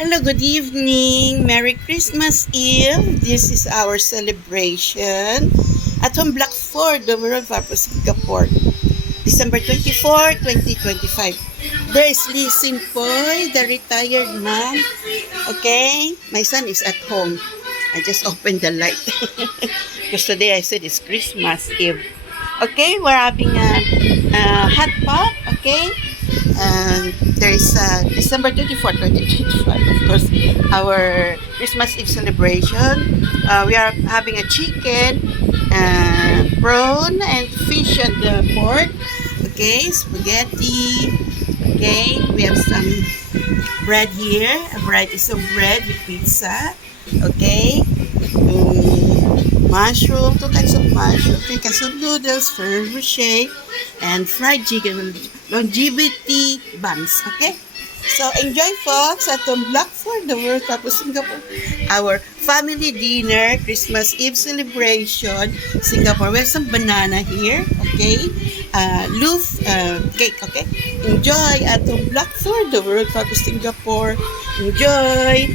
Hello, good evening. Merry Christmas Eve. This is our celebration at home Block 4, the World Papa Singapore. December 24, 2025. There is Lee Simpoy, the retired man. Okay? My son is at home. I just opened the light. Because today I said it's Christmas Eve. Okay? We're having a hot pot. Okay? There is December 24, 2025, of course, our Christmas Eve celebration. We are having a chicken, prawn, and fish and pork. Okay, spaghetti. Okay, we have some bread here, a variety of bread with pizza. Okay, mushroom, two kinds of mushroom, three kinds of noodles, Ferrero Rocher, and fried chicken with longevity buns. Okay? So, enjoy folks at the Block 4, the World Cup of Singapore. Our family dinner, Christmas Eve celebration, Singapore. We have some banana here. Okay? Loaf cake. Okay? Enjoy at the Block 4, the World Cup of Singapore. Enjoy!